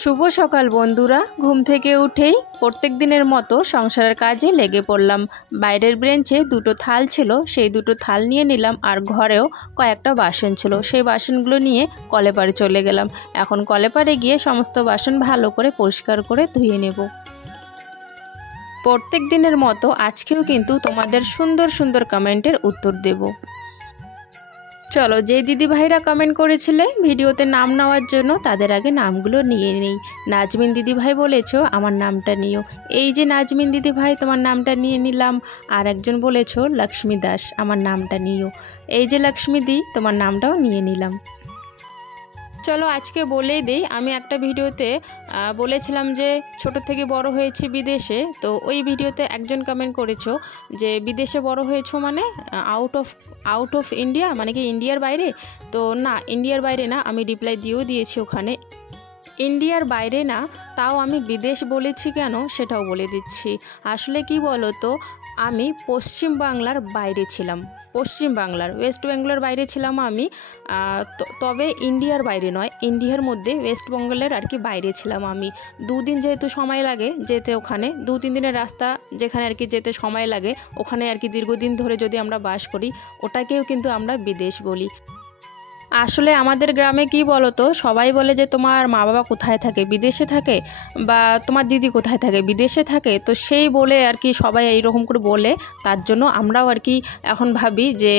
শুভ সকাল বন্ধুরা। ঘুম থেকে উঠেই প্রত্যেক দিনের মতো সংসারের কাজে লেগে পড়লাম। বাইরের বেঞ্চে দুটো থাল ছিল, সেই দুটো থাল নিয়ে নিলাম, আর ঘরেও কয়েকটা বাসন ছিল, সেই বাসনগুলো নিয়ে কলেপাড়ে চলে গেলাম। এখন কলেপাড়ে গিয়ে সমস্ত বাসন ভালো করে পরিষ্কার করে ধুয়ে নেব। প্রত্যেক দিনের মতো আজকেও কিন্তু তোমাদের সুন্দর সুন্দর কমেন্টের উত্তর দেব। চলো, যে দিদি ভাইরা কমেন্ট করেছিলে ভিডিওতে নাম নেওয়ার জন্য, তাদের আগে নামগুলো নিয়ে নিই। নাজমিন দিদি ভাই বলেছো আমার নামটা নিও, এই যে নাজমিন দিদি ভাই তোমার নামটা নিয়ে নিলাম। আর একজন বলেছো লক্ষ্মী দাস, আমার নামটা নিও, এই যে লক্ষ্মী দি তোমার নামটাও নিয়ে নিলাম। চলো আজকে বলেই দেই, আমি একটা ভিডিওতে বলেছিলাম যে ছোট থেকে বড় হয়েছি বিদেশে, তো ওই ভিডিওতে একজন কমেন্ট করেছো যে বিদেশে বড় হয়েছো মানে আউট অফ ইন্ডিয়া, মানে কি ইন্ডিয়ার বাইরে? তো না, ইন্ডিয়ার বাইরে না, আমি রিপ্লাই দিয়েছি ওখানে ইন্ডিয়ার বাইরে না, তাও আমি বিদেশ বলেছি কেন সেটাও বলে দিচ্ছি। আসলে কি বলো তো, আমি পশ্চিম বাংলার বাইরে ছিলাম, পশ্চিম বাংলার ওয়েস্ট বেঙ্গলের বাইরে ছিলাম আমি, তবে ইন্ডিয়ার বাইরে নয়, ইন্ডিয়ার মধ্যে ওয়েস্ট বেঙ্গলের আর কি বাইরে ছিলাম আমি। দুদিন যেহেতু সময় লাগে যেতে, ওখানে 2-3 দিনের রাস্তা যেখানে আর কি যেতে সময় লাগে, ওখানে আর কি দীর্ঘদিন ধরে যদি আমরা বাস করি, ওটাকেও কিন্তু আমরা বিদেশ বলি। আসলে আমাদের গ্রামে কি বলো তো, সবাই বলে যে তোমার মা বাবা কোথায় থাকে, বিদেশে থাকে, বা তোমার দিদি কোথায় থাকে, বিদেশে থাকে, তো সেই বলে আর কি সবাই এইরকম করে বলে, তার জন্য আমরাও আর কি এখন ভাবি যে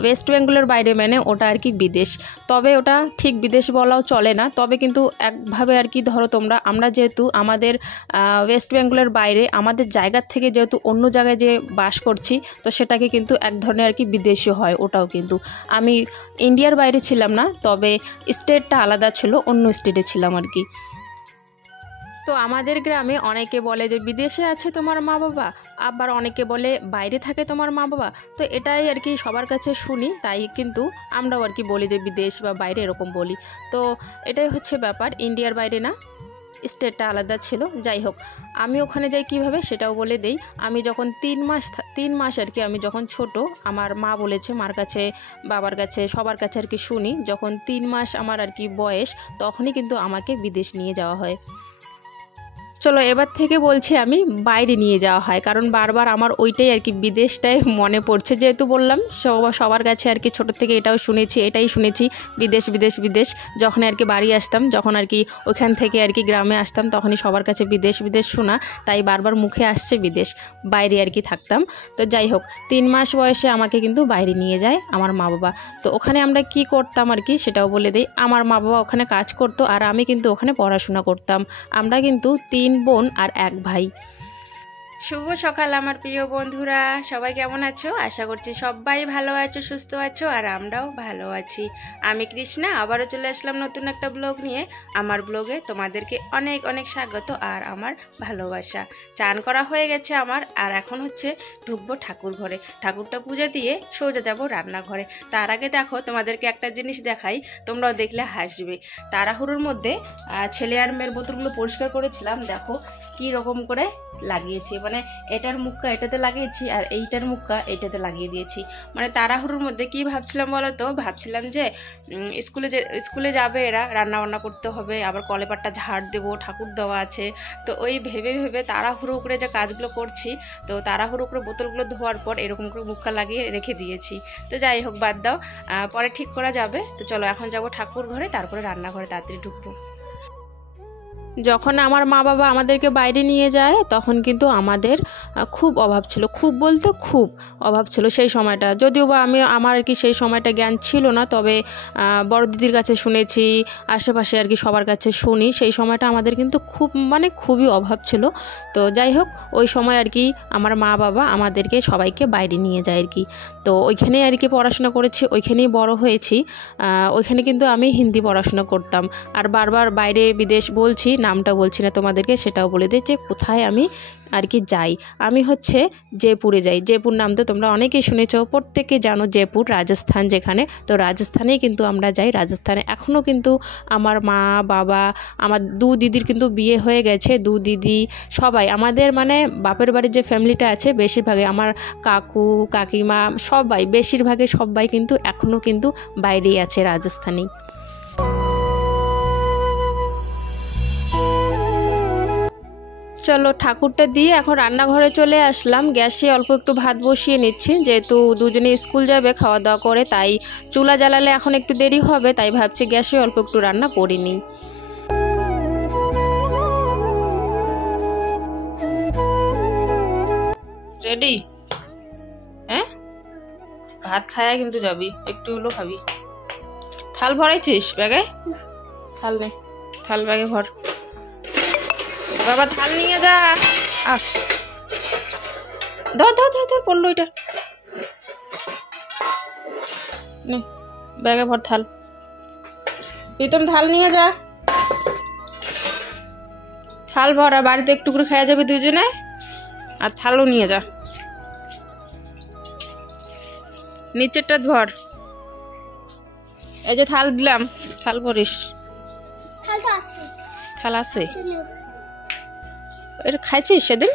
ওয়েস্ট বেঙ্গলের বাইরে মানে ওটা আর কি বিদেশ। তবে ওটা ঠিক বিদেশ বলাও চলে না, তবে কিন্তু একভাবে আর কি ধরো আমরা যেহেতু আমাদের ওয়েস্ট বেঙ্গলের বাইরে আমাদের জায়গার থেকে যেহেতু অন্য জায়গায় যে বাস করছি, তো সেটাকে কিন্তু এক ধরনের আর কি বিদেশি হয়। ওটাও কিন্তু আমি ইন্ডিয়ার বাইরে ছিলাম না, তবে স্টেটটা আলাদা ছিল, অন্য স্টেটে ছিলাম আর কি। তো আমাদের গ্রামে অনেকে বলে যে বিদেশে আছে তোমার মা বাবা, আবার অনেকে বলে বাইরে থাকে তোমার মা বাবা। তো এটাই আর কি সবার কাছে শুনি, তাই কিন্তু আমরাও আর কি বলি যে বিদেশ বা বাইরে এরকম বলি। তো এটাই হচ্ছে ব্যাপার, ইন্ডিয়ার বাইরে না, স্টেটটা আলাদা ছিল। যাই হোক, আমি ওখানে যাই কিভাবে সেটাও বলে দেই। আমি যখন 3 মাস আর কি, আমি যখন ছোট, আমার মা বলেছে, মার কাছে বাবার কাছে সবার কাছে আর কি শুনি, যখন 3 মাস আমার আর কি বয়স, তখনই কিন্তু আমাকে বিদেশ নিয়ে যাওয়া হয়। চলো এবার থেকে বলছি আমি বাইরে নিয়ে যাওয়া হয়, কারণ বারবার আমার ওইটাই আর কি বিদেশটাই মনে পড়ছে, যেহেতু বললাম সবার কাছে আর কি ছোটো থেকে এটাই শুনেছি বিদেশ বিদেশ বিদেশ। যখন আর কি বাড়ি আসতাম, যখন আর কি ওইখান থেকে আর কি গ্রামে আসতাম, তখনই সবার কাছে বিদেশ বিদেশ শোনা, তাই বারবার মুখে আসছে বিদেশ, বাইরে আর কি থাকতাম। তো যাই হোক, 3 মাস বয়সে আমাকে কিন্তু বাইরে নিয়ে যায় আমার মা বাবা। তো ওখানে আমরা কি করতাম আর কি সেটাও বলে দিই। আমার মা বাবা ওখানে কাজ করতো, আর আমি কিন্তু ওখানে পড়াশোনা করতাম। আমরা কিন্তু 3 বোন আর 1 ভাই। শুভ সকাল আমার প্রিয় বন্ধুরা, সবাই কেমন আছো? আশা করছি সবাই ভালো আছো, সুস্থ আছো, আর আমরাও ভালো আছি। আমি কৃষ্ণা আবারও চলে আসলাম নতুন একটা ব্লগ নিয়ে। আমার ব্লগে তোমাদেরকে অনেক অনেক স্বাগত আর আমার ভালোবাসা। চান করা হয়ে গেছে আমার, আর এখন হচ্ছে ঢুকবো ঠাকুর ঘরে, ঠাকুরটা পূজা দিয়ে সোজা যাবো রান্নাঘরে। তার আগে দেখো তোমাদেরকে একটা জিনিস দেখাই, তোমরাও দেখলে হাসবে। তাড়াহুড়োর মধ্যে ছেলে আর মেয়ের বোতলগুলো পরিষ্কার করেছিলাম, দেখো কি রকম করে লাগিয়েছি, মানে এটার মুখটা এটাতে লাগিয়েছি আর এইটার মুখটা এইটাতে লাগিয়ে দিয়েছি। মানে তাড়াহুড়োর মধ্যে কি ভাবছিলাম বলো তো, ভাবছিলাম যে স্কুলে যাবে এরা, রান্না বান্না করতে হবে, আবার কলেপাটটা ঝাড় দেবো, ঠাকুর দেওয়া আছে। তো ওই ভেবে তাড়াহুড়ো করে যে কাজগুলো করছি, তো তাড়াহুড়ো করে বোতলগুলো ধোয়ার পর এরকম করে মুখটা লাগিয়ে রেখে দিয়েছি। তো যাই হোক, বাদ দাও, পরে ঠিক করা যাবে। তো চলো এখন যাবো ঠাকুর ঘরে, তারপরে রান্নাঘরে তাড়াতাড়ি ঢুকবো। যখন আমার মা বাবা আমাদেরকে বাইরে নিয়ে যায়, তখন কিন্তু আমাদের খুব অভাব ছিল, খুব বলতে খুব অভাব ছিল সেই সময়টা। যদিও বা আমার আর কি সেই সময়টা জ্ঞান ছিল না, তবে বড় দিদির কাছে শুনেছি, আশেপাশে আর কি সবার কাছে শুনি, সেই সময়টা আমাদের কিন্তু খুবই অভাব ছিল। তো যাই হোক, ওই সময় আর কি আমার মা বাবা আমাদেরকে সবাইকে বাইরে নিয়ে যায় আর কি। তো ওইখানেই আর কি পড়াশোনা করেছি, ওইখানেই বড় হয়েছি। ওইখানে কিন্তু আমি হিন্দি পড়াশোনা করতাম। আর বারবার বাইরে বিদেশ বলছি, নামটা বলছি না তোমাদেরকে, সেটাও বলে দিই যে কোথায় আমি আর কি যাই। আমি হচ্ছে জয়পুরে যাই। জয়পুর নাম তো তোমরা অনেকেই শুনেছ, প্রত্যেকে জানো জয়পুর, রাজস্থান যেখানে। তো রাজস্থানেই কিন্তু আমরা যাই। রাজস্থানে এখনও কিন্তু আমার মা বাবা, আমার 2 দিদির কিন্তু বিয়ে হয়ে গেছে, 2 দিদি সবাই, আমাদের মানে বাপের বাড়ির যে ফ্যামিলিটা আছে, বেশিরভাগে আমার কাকু কাকিমা সবাই, বেশিরভাগে সবাই কিন্তু এখনও কিন্তু বাইরেই আছে, রাজস্থানেই। চলো ঠাকুরটা দিয়ে এখন রান্নাঘরে চলে আসলাম। গ্যাসে অল্প একটু ভাত বসিয়ে নিচ্ছি, যেহেতু দুজনে স্কুল যাবে খাওয়া দাওয়া করে, তাই চুলা জ্বালালে এখন একটু দেরি হবে, তাই ভাবছি গ্যাসে অল্প একটু রান্না করে নিই। রেডি? হ্যাঁ, ভাত খায়া কিন্তু যাবি, একটু হলো খাবি। থাল ভরাইছিস ব্যাগে? থাল নে, থাল ব্যাগে ভর। বাবা থাল নিয়ে যা। ধর ধর ধর ধর, পড়লো এটা। নে ব্যাগে ভর থাল। প্রীতম থাল নিয়ে যা, থাল ভর। আর বাড়িতে একটু করে খাওয়া যাবে দুজনে, আর থালও নিয়ে যা। নিচেরটা ভর। এই যে থাল দিলাম, থাল ভরিস। থাল আছে? এটা খাইছিস সেদিন?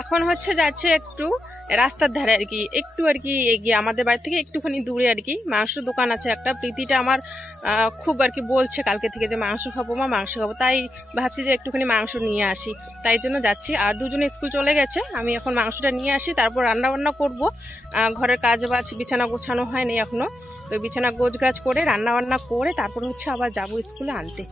এখন হচ্ছে যাচ্ছে একটু রাস্তার ধারে আর কি, একটু আর কি এগিয়ে, আমাদের বাড়ি থেকে একটুখানি দূরে আর কি। মাংস দোকান আছে একটা। প্রীতিটা আমার খুব আর কি বলছে কালকে থেকে যে মাংস খাবো মা, মাংস খাবো, তাই ভাবছি যে একটুখানি মাংস নিয়ে আসি, তাই জন্য যাচ্ছি। আর দুজনে স্কুল চলে গেছে, আমি এখন মাংসটা নিয়ে আসি, তারপর রান্না বান্না করবো। ঘরের কাজ বাজ, বিছানা গোছানো হয়নি এখনো, তো বিছানা গোছ গাছ করে রান্না বান্না করে তারপর হচ্ছে আবার যাবো স্কুলে আনতে।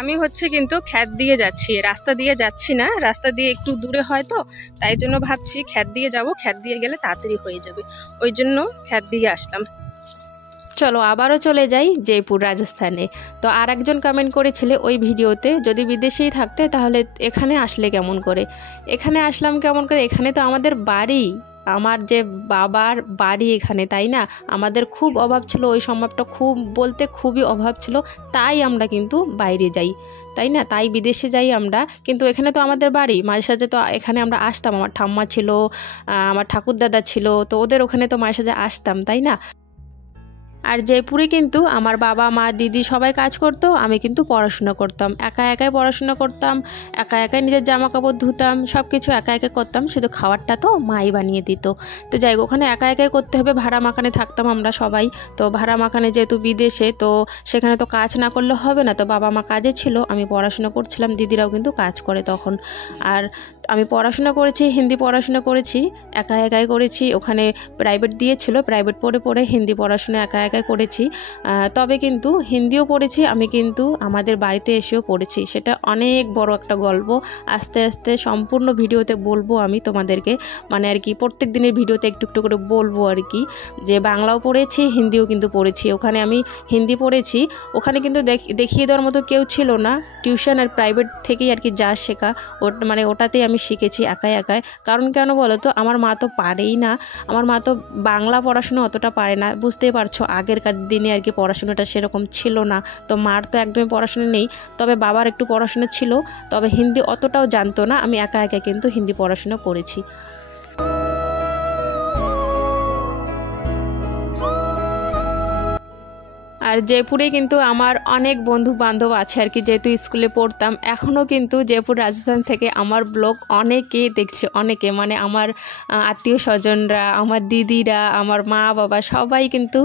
আমি হচ্ছে কিন্তু খ্যাত দিয়ে যাচ্ছি, রাস্তা দিয়ে যাচ্ছি না, রাস্তা দিয়ে একটু দূরে হয় তো, তাই জন্য ভাবছি খ্যাত দিয়ে যাব, খ্যাত দিয়ে গেলে তাড়াতাড়ি হয়ে যাবে, ওই জন্য খ্যাত দিয়ে আসলাম। চলো আবারও চলে যাই জয়পুর রাজস্থানে। তো আর একজন কমেন্ট করেছিলে ওই ভিডিওতে, যদি বিদেশেই থাকতে তাহলে এখানে আসলে কেমন করে। এখানে আসলাম কেমন করে, এখানে তো আমাদের বাড়ি, আমার যে বাবার বাড়ি এখানে, তাই না। আমাদের খুব অভাব ছিল, ওই সম্ভবটা খুব বলতে খুবই অভাব ছিল, তাই আমরা কিন্তু বাইরে যাই, তাই না, তাই বিদেশে যাই আমরা। কিন্তু এখানে তো আমাদের বাড়ি, মাঝে সাঝে তো এখানে আমরা আসতাম, আমার ঠাম্মা ছিল, আমার ঠাকুরদাদা ছিল, তো ওদের ওখানে তো মাঝে সাঝে আসতাম, তাই না। আর জয়পুরে কিন্তু আমার বাবা মা দিদি সবাই কাজ করতো, আমি কিন্তু পড়াশোনা করতাম, একা একাই পড়াশোনা করতাম, একা একাই নিজের জামা কাপড় ধুতাম, সব কিছু একা একা করতাম, শুধু খাবারটা তো মাই বানিয়ে দিত। তো যাই হোক, ওখানে একা একাই করতে হবে, ভাড়া মাখানে থাকতাম আমরা সবাই। তো ভাড়া মাখানে যেহেতু বিদেশে, তো সেখানে তো কাজ না করলে হবে না, তো বাবা মা কাজে ছিল, আমি পড়াশোনা করছিলাম, দিদিরাও কিন্তু কাজ করে তখন। আর আমি পড়াশোনা করেছি, হিন্দি পড়াশোনা করেছি, একা একাই করেছি, ওখানে প্রাইভেট দিয়েছিল, প্রাইভেট পড়ে পড়ে হিন্দি পড়াশোনা একা একাই করেছি। তবে কিন্তু হিন্দিও পড়েছি আমি, কিন্তু আমাদের বাড়িতে এসেও পড়েছি, সেটা অনেক বড় একটা গল্প। আস্তে আস্তে সম্পূর্ণ ভিডিওতে বলবো আমি তোমাদেরকে, মানে আর কি প্রত্যেক দিনের ভিডিওতে একটু একটু করে বলবো আর কি, যে বাংলাও পড়েছি হিন্দিও কিন্তু পড়েছি। ওখানে আমি হিন্দি পড়েছি, ওখানে কিন্তু দেখিয়ে দেওয়ার মতো কেউ ছিল না, টিউশন আর প্রাইভেট থেকেই আর কি যা শেখা, মানে ওটাতেই আমি শিখেছি একাই একাই। কারণ কেন বলো তো, আমার মা তো পারেই না, আমার মা তো বাংলা পড়াশোনা অতটা পারে না, বুঝতেই পারছো আগেরকার দিনে আর কি পড়াশোনাটা সেরকম ছিল না, তো মার তো একদমই পড়াশোনা নেই, তবে বাবার একটু পড়াশোনা ছিল, তবে হিন্দি অতটাও জানতো না, আমি একা একা কিন্তু হিন্দি পড়াশোনা করেছি। আর জয়পুরে কিন্তু আমার অনেক বন্ধু বান্ধব আছে আর কি, যেহেতু স্কুলে পড়তাম, এখনও কিন্তু জয়পুর রাজস্থান থেকে আমার ব্লগ অনেকেই দেখছে, অনেকে মানে আমার আত্মীয় স্বজনরা, আমার দিদিরা, আমার মা বাবা সবাই কিন্তু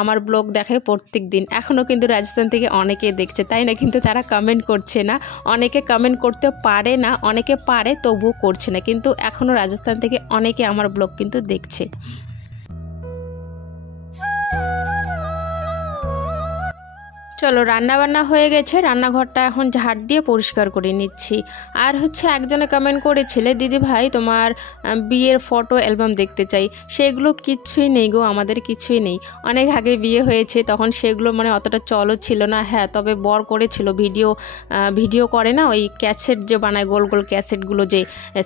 আমার ব্লগ দেখে প্রত্যেক দিন, এখনও কিন্তু রাজস্থান থেকে অনেকে দেখছে, তাই না, কিন্তু তারা কমেন্ট করছে না, অনেকে কমেন্ট করতে পারে না, অনেকে পারে তবুও করছে না, কিন্তু এখনও রাজস্থান থেকে অনেকে আমার ব্লগ কিন্তু দেখছে। চলো রান্না বান্না হয়ে গেছে, রান্নাঘরটা এখন ঝাড় দিয়ে পরিষ্কার করে নিচ্ছি। আর হচ্ছে একজনে কমেন্ট করেছিলে, দিদি ভাই তোমার বিয়ের ফটো অ্যালবাম দেখতে চাই, সেগুলো কিচ্ছুই নেই গো, আমাদের কিছুই নেই, অনেক আগে বিয়ে হয়েছে, তখন সেগুলো মানে অতটা চলও ছিল না। হ্যাঁ, তবে বর করেছিল, ভিডিও করে না, ওই ক্যাসেট যে বানায় গোল গোল ক্যাসেটগুলো যে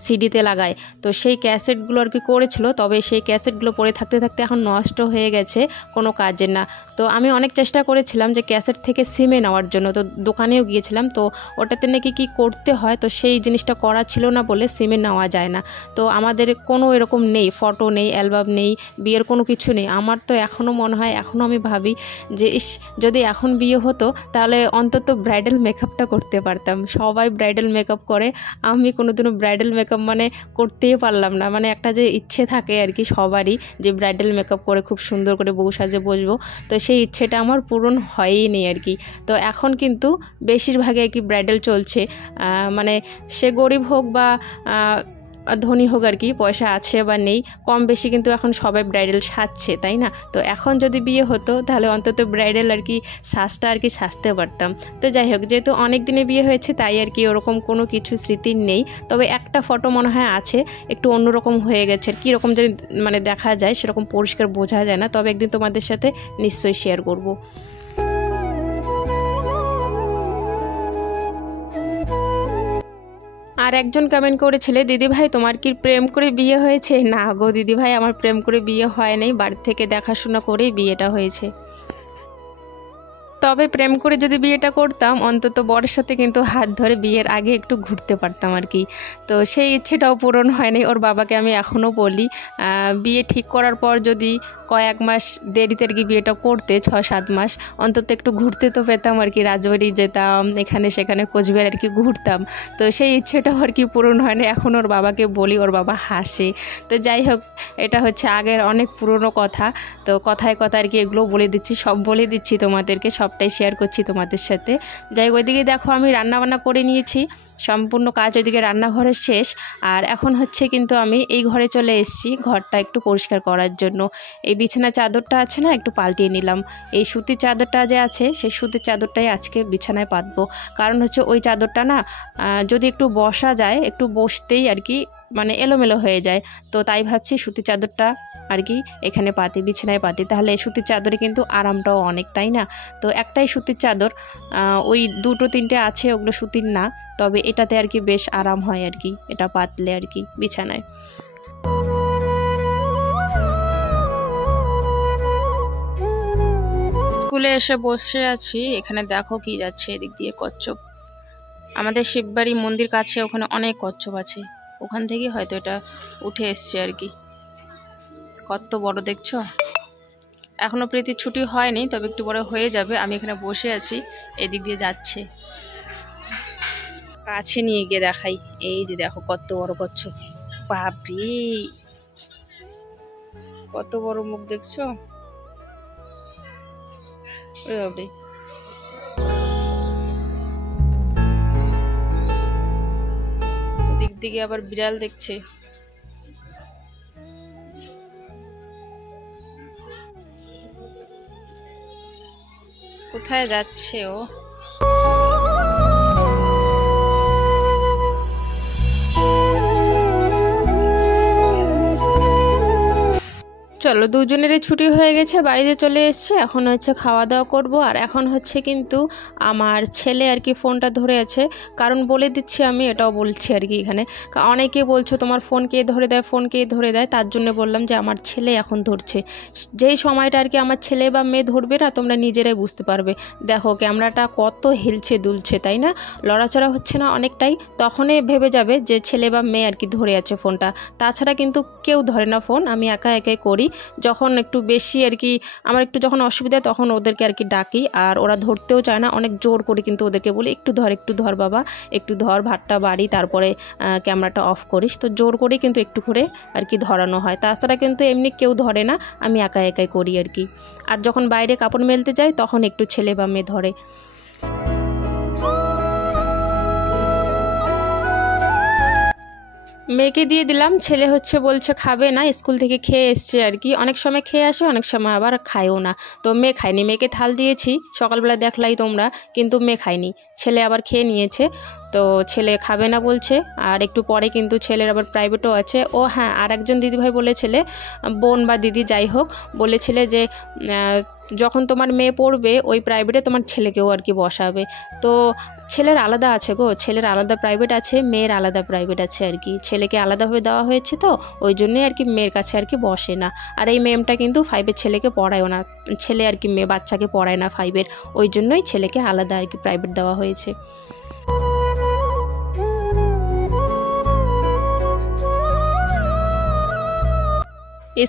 সিডিতে লাগায়, তো সেই ক্যাসেটগুলো আর কি করেছিল, তবে সেই ক্যাসেটগুলো পরে থাকতে থাকতে এখন নষ্ট হয়ে গেছে, কোনো কাজের না। তো আমি অনেক চেষ্টা করেছিলাম যে ক্যাসেট থেকে সিমে নেওয়ার জন্য। তো দোকানেও গিয়েছিলাম, তো ওটাতে নাকি কী করতে হয়, তো সেই জিনিসটা করা ছিল না বলে সিমে নেওয়া যায় না। তো আমাদের কোনো এরকম নেই, ফটো নেই, অ্যালবাম নেই, বিয়ের কোনো কিছু নেই। আমার তো এখনও মনে হয়, এখনও আমি ভাবি যে ইস, যদি এখন বিয়ে হতো তাহলে অন্তত ব্রাইডাল মেকআপটা করতে পারতাম। সবাই ব্রাইডাল মেকআপ করে, আমি কোনোদিনও ব্রাইডাল মেকআপ মানে করতেই পারলাম না। মানে একটা যে ইচ্ছে থাকে আর কি সবারই, যে ব্রাইডাল মেকআপ করে খুব সুন্দর করে বউ সাজে বসবো, তো সেই ইচ্ছেটা আমার পূরণ হয়ই নি আর কি। তো এখন কিন্তু বেশিরভাগে আর কি ব্রাইডাল চলছে, মানে সে গরিব হোক বা ধনী হোক আর কি, পয়সা আছে বা নেই, কম বেশি কিন্তু এখন সবাই ব্রাইডাল সাজছে, তাই না? তো এখন যদি বিয়ে হতো তাহলে অন্তত ব্রাইডাল আর কি সাজটা আর কি সাজতে পারতাম। তো যাই হোক, যেহেতু অনেক দিনে বিয়ে হয়েছে তাই আর কি ওরকম কোনো কিছু স্মৃতি নেই। তবে একটা ফটো মনে হয় আছে, একটু অন্যরকম হয়ে গেছে, কীরকম যদি মানে দেখা যায় সেরকম পরিষ্কার বোঝা যায় না। তবে একদিন তোমাদের সাথে নিশ্চয়ই শেয়ার করব। আর একজন কমেন্ট করেছিলে, দিদিভাই তোমার কি প্রেম করে বিয়ে হয়েছে? না গো দিদিভাই, আমার প্রেম করে বিয়ে হয় নাই, বাড়ি থেকে দেখাশোনা করেই বিয়েটা হয়েছে। তবে প্রেম করে যদি বিয়েটা করতাম, অন্তত বরের সাথে কিন্তু হাত ধরে বিয়ের আগে একটু ঘুরতে পারতাম আর কি। তো সেই ইচ্ছেটাও পূরণ হয়নি। ওর বাবাকে আমি এখনও বলি, বিয়ে ঠিক করার পর যদি কয়েক মাস দেরিতে আর কি বিয়েটা করতে, 6-7 মাস, অন্তত একটু ঘুরতে তো পেতাম আর কি, রাজবাড়ি যেতাম, এখানে সেখানে কোচবিহার আর কি ঘুরতাম। তো সেই ইচ্ছেটাও আর কি পূরণ হয়নি। এখন ওর বাবাকে বলি, ওর বাবা হাসে। তো যাই হোক, এটা হচ্ছে আগের অনেক পুরনো কথা। তো কথায় কথা আর কি এগুলো বলে দিচ্ছি, সব বলে দিচ্ছি তোমাদেরকে, সবটাই শেয়ার করছি তোমাদের সাথে। যাই হোক, ওইদিকে দেখো আমি রান্নাবান্না করে নিয়েছি, সম্পূর্ণ কাজ ওইদিকে রান্নাঘরের শেষ। আর এখন হচ্ছে কিন্তু আমি এই ঘরে চলে এসেছি ঘরটা একটু পরিষ্কার করার জন্য। এই বিছানা চাদরটা আছে না, একটু পাল্টিয়ে নিলাম। এই সুতির চাদরটা যে আছে, সেই সুতির চাদরটাই আজকে বিছানায় পাতবো। কারণ হচ্ছে ওই চাদরটা না যদি একটু বসা যায়, একটু বসতেই আর কি মানে এলোমেলো হয়ে যায়। তো তাই ভাবছি সুতির চাদরটা আর কি এখানে পাতি, বিছানায় পাতি, তাহলে এই সুতির চাদরে কিন্তু আরামটাও অনেক, তাই না? তো একটাই সুতির চাদর, ওই 2-3টে আছে, ওগুলো সুতির না, তবে এটাতে আর কি বেশ আরাম হয় আর কি, এটা পাতলে আর কি বিছানায়। স্কুলে এসে বসে আছি, এখানে দেখো কি যাচ্ছে এদিক দিয়ে কচ্ছপ। আমাদের শিববাড়ি মন্দির কাছে, ওখানে অনেক কচ্ছপ আছে, ওখান থেকে হয়তো এটা উঠে এসছে আর কি। কত বড় দেখছো। এখনো প্রীতির ছুটি হয়নি, তবে একটু বড় হয়ে যাবে। আমি এখানে বসে আছি, এদিক দিয়ে যাচ্ছে, কাছে নিয়ে গিয়ে দেখাই। এই যে দেখো কত বড় কচ্ছপ, বাপরে কত বড় মুখ দেখছো, ওরে বাপরে। দিক দিকে আবার বিড়াল দেখছে। কোথায় যাচ্ছে ও? চলো, দুজনেরই ছুটি হয়ে গেছে, বাড়িতে চলে এসছে। এখন হচ্ছে খাওয়া দাওয়া করব। আর এখন হচ্ছে কিন্তু আমার ছেলে আর কি ফোনটা ধরে আছে, কারণ বলে দিচ্ছি আমি, এটাও বলছি আর কি এখানে। অনেকে বলছো তোমার ফোন কে ধরে দেয়, ফোন কে ধরে দেয়, তার জন্য বললাম যে আমার ছেলে এখন ধরছে। যেই সময়টা আর কি আমার ছেলে বা মেয়ে ধরবে না, তোমরা নিজেরাই বুঝতে পারবে। দেখো ক্যামেরাটা কত হিলছে দুলছে, তাই না? লড়াচড়া হচ্ছে না অনেকটাই, তখনই ভেবে যাবে যে ছেলে বা মেয়ে আর কি ধরে আছে ফোনটা। তাছাড়া কিন্তু কেউ ধরে না ফোন, আমি একা একাই করি। যখন একটু বেশি আর কি আমার একটু যখন অসুবিধা, তখন ওদেরকে আর কি ডাকি, আর ওরা ধরতেও চায় না, অনেক জোর করে কিন্তু ওদেরকে বলি একটু ধর বাবা, একটু ধর, ভাতটা বাড়ি, তারপরে ক্যামেরাটা অফ করিস। তো জোর করে কিন্তু একটু করে আর কি ধরানো হয়, তাছাড়া কিন্তু এমনি কেউ ধরে না, আমি একা একাই করি আর কি। আর যখন বাইরে কাপড় মেলতে যাই তখন একটু ছেলে বা মেয়ে ধরে। মেয়েকে দিয়ে দিলাম, ছেলে হচ্ছে বলছে খাবে না, স্কুল থেকে খেয়ে এসছে আর কি। অনেক সময় খেয়ে আসে, অনেক সময় আবার খায়ও না। তো মেয়ে খায়নি, মেয়েকে থাল দিয়েছি সকালবেলা দেখলাই তোমরা, কিন্তু মেয়ে খায়নি, ছেলে আবার খেয়ে নিয়েছে। তো তো ছেলে খাবে না বলছে। আর একটু পরে কিন্তু ছেলের আবার প্রাইভেটও আছে। ও হ্যাঁ, আর একজন দিদিভাই বলেছিলে, বোন বা দিদি যাই হোক, বলেছিলে যে যখন তোমার মেয়ে পড়বে ওই প্রাইভেটে তোমার ছেলেকেও আর কি বসাবে। তো ছেলের আলাদা আছে গো, ছেলের আলাদা প্রাইভেট আছে, মেয়ের আলাদা প্রাইভেট আছে আর কি। ছেলেকে আলাদাভাবে দেওয়া হয়েছে, তো ওই জন্যই আর কি মেয়ের কাছে আর কি বসে না। আর এই ম্যামটা কিন্তু 5-এর ছেলেকে পড়ায়ও না, ছেলে আর কি মেয়ে বাচ্চাকে পড়ায় না 5-এর, ওই জন্যই ছেলেকে আলাদা আর কি প্রাইভেট দেওয়া হয়েছে।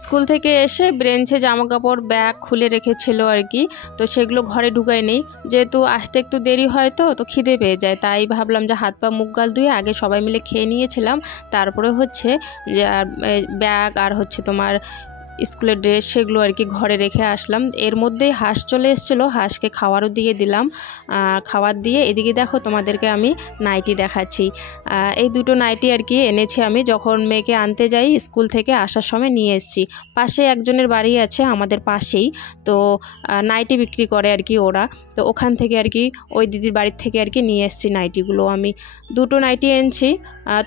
স্কুল থেকে এসে ব্রেঞ্চে জামা কাপড় ব্যাগ খুলে রেখেছিল আর কি, তো সেগুলো ঘরে ঢুকাই নেই, যেহেতু আসতে একটু দেরি হয় তো খিদে পেয়ে যায়, তাই ভাবলাম যে হাত পা মুখ গাল ধুয়ে আগে সবাই মিলে খেয়ে নিয়েছিলাম, তারপরে হচ্ছে যে ব্যাগ আর হচ্ছে তোমার স্কুলের ড্রেস সেগুলো আর কি ঘরে রেখে আসলাম। এর মধ্যেই হাঁস চলে এসেছিলো, হাঁসকে খাওয়ারও দিয়ে দিলাম। খাবার দিয়ে এদিকে দেখো তোমাদেরকে আমি নাইটি দেখাচ্ছি। এই দুটো নাইটি আর কি এনেছি আমি যখন মেয়েকে আনতে যাই, স্কুল থেকে আসার সময় নিয়ে এসেছি। পাশে একজনের বাড়ি আছে আমাদের পাশেই, তো নাইটি বিক্রি করে আর কি ওরা, তো ওখান থেকে আর কি ওই দিদির বাড়ির থেকে আর কি নিয়ে এসেছি নাইটিগুলো। আমি দুটো নাইটি এনেছি,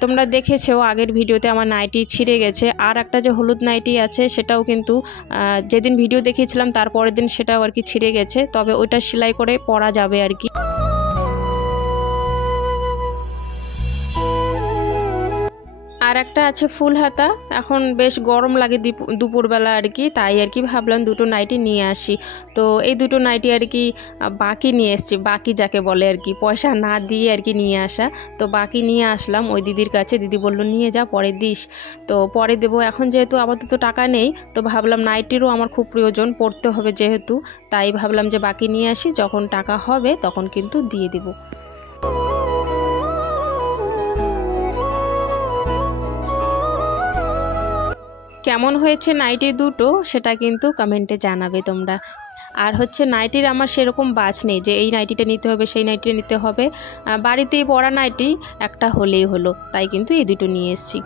তোমরা দেখেছো আগের ভিডিওতে আমার নাইটি ছিঁড়ে গেছে। আর একটা যে হলুদ নাইটি আছে সেটাও কিন্তু যেদিন ভিডিও দেখিয়েছিলাম তারপরের দিন সেটাও আর কি ছিঁড়ে গেছে, তবে ওইটা সেলাই করে পরা যাবে আর কি। আর একটা আছে ফুল হাতা, এখন বেশ গরম লাগে দুপুরবেলা আর কি, তাই আর কি ভাবলাম দুটো নাইটি নিয়ে আসি। তো এই দুটো নাইটি আর কি বাকি নিয়ে এসেছি, বাকি যাকে বলে আর কি, পয়সা না দিয়ে আর কি নিয়ে আসা। তো বাকি নিয়ে আসলাম ওই দিদির কাছে, দিদি বললো নিয়ে যা পরে দিস, তো পরে দেবো। এখন যেহেতু আপাতত টাকা নেই, তো ভাবলাম নাইটিরও আমার খুব প্রয়োজন, পড়তে হবে যেহেতু, তাই ভাবলাম যে বাকি নিয়ে আসি, যখন টাকা হবে তখন কিন্তু দিয়ে দেবো। কেমন হয়েছে নাইটি দুটো সেটা কিন্তু কমেন্টে জানাবে তোমরা। আর হচ্ছে নাইটির আমার সেরকম বাজ নেই যে এই নাইটিটা নিতে হবে সেই নাইটিটা নিতে হবে, বাড়িতেই পরা নাইটি একটা হলেই হলো, তাই কিন্তু এই দুটো নিয়ে এসেছি।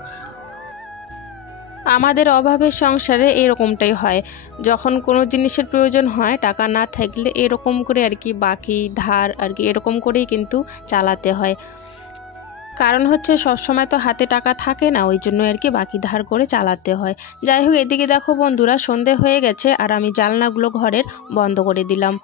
আমাদের অভাবের সংসারে এরকমটাই হয়, যখন কোনো জিনিসের প্রয়োজন হয় টাকা না থাকলে এরকম করে আর কি বাকি ধার আর কি এরকম করেই কিন্তু চালাতে হয়। কারণ হচ্ছে সবসময় তো হাতে টাকা থাকে না, ওই জন্য আর কি বাকি ধার করে চালাতে হয়। যাই হোক, এদিকে দেখো বন্ধুরা সন্ধে হয়ে গেছে আর আমি জানলাগুলো ঘরের বন্ধ করে দিলাম।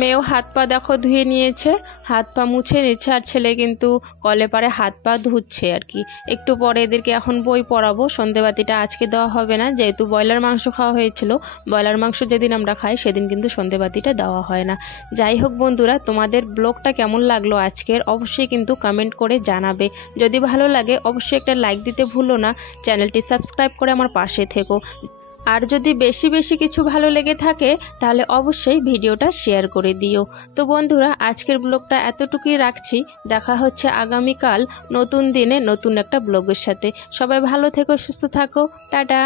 মেয়েও হাত পা দেখো ধুয়ে নিয়েছে, হাত পা মুছে নিচ্ছে, আর ছেলে কিন্তু কলে পারে হাত পা ধুচ্ছে আর কি। একটু পরে এদেরকে এখন বই পড়াবো। সন্ধেবাতিটা আজকে দেওয়া হবে না, যেহেতু ব্রয়লার মাংস খাওয়া হয়েছিল, ব্রয়লার মাংস যেদিন আমরা খাই সেদিন কিন্তু সন্ধেবাতিটা দেওয়া হয় না। যাই হোক বন্ধুরা, তোমাদের ব্লগটা কেমন লাগলো আজকের অবশ্যই কিন্তু কমেন্ট করে জানাবে। যদি ভালো লাগে অবশ্যই একটা লাইক দিতে ভুলো না, চ্যানেলটি সাবস্ক্রাইব করে আমার পাশে থেকো। আর যদি বেশি বেশি কিছু ভালো লেগে থাকে তাহলে অবশ্যই ভিডিওটা শেয়ার করে দিও। তো বন্ধুরা আজকের ব্লগটা এতটুকুই রাখছি, দেখা হচ্ছে আগামীকাল নতুন দিনে নতুন একটা ব্লগের সাথে। সবাই ভালো থেকো, সুস্থ থাকো, টাটা।